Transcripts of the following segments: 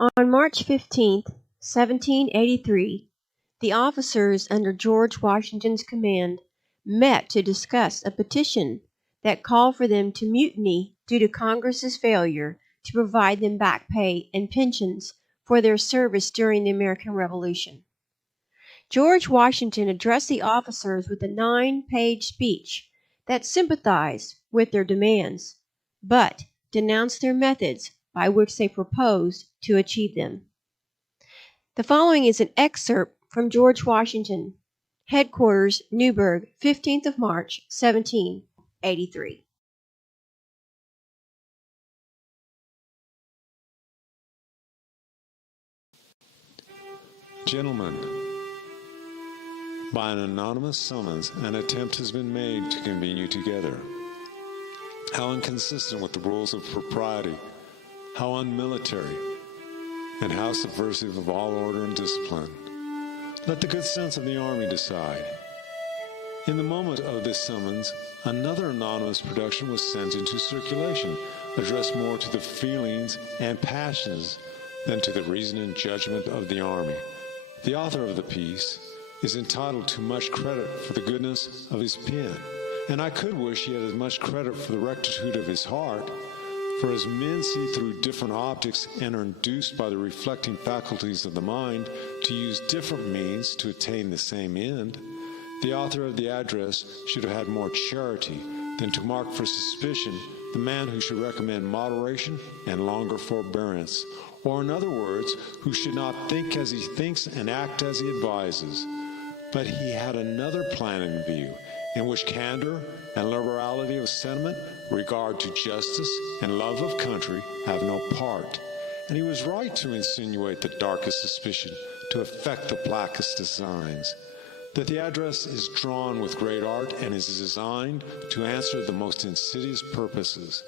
On March 15, 1783, the officers under George Washington's command met to discuss a petition that called for them to mutiny due to Congress's failure to provide them back pay and pensions for their service during the American Revolution. George Washington addressed the officers with a 9-page speech that sympathized with their demands, but denounced their methods by which they proposed to achieve them. The following is an excerpt from George Washington, Headquarters, Newburgh, 15th of March, 1783. Gentlemen, by an anonymous summons, an attempt has been made to convene you together. How inconsistent with the rules of propriety, how unmilitary, and how subversive of all order and discipline. Let the good sense of the army decide. In the moment of this summons, another anonymous production was sent into circulation, addressed more to the feelings and passions than to the reason and judgment of the army. The author of the piece is entitled to much credit for the goodness of his pen, and I could wish he had as much credit for the rectitude of his heart, for as men see through different optics and are induced by the reflecting faculties of the mind to use different means to attain the same end, the author of the address should have had more charity than to mark for suspicion the man who should recommend moderation and longer forbearance, or in other words, who should not think as he thinks and act as he advises. But he had another plan in view, in which candor and liberality of sentiment, regard to justice and love of country have no part. And he was right to insinuate the darkest suspicion, to effect the blackest designs. That the address is drawn with great art and is designed to answer the most insidious purposes.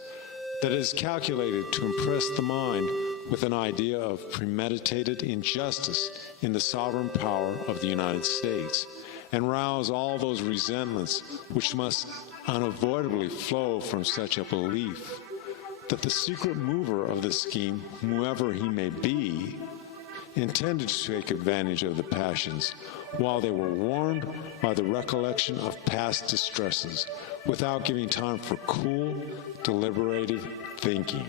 That it is calculated to impress the mind with an idea of premeditated injustice in the sovereign power of the United States, and rouse all those resentments which must unavoidably flow from such a belief. That the secret mover of the scheme, whoever he may be, intended to take advantage of the passions, while they were warmed by the recollection of past distresses, without giving time for cool, deliberative thinking.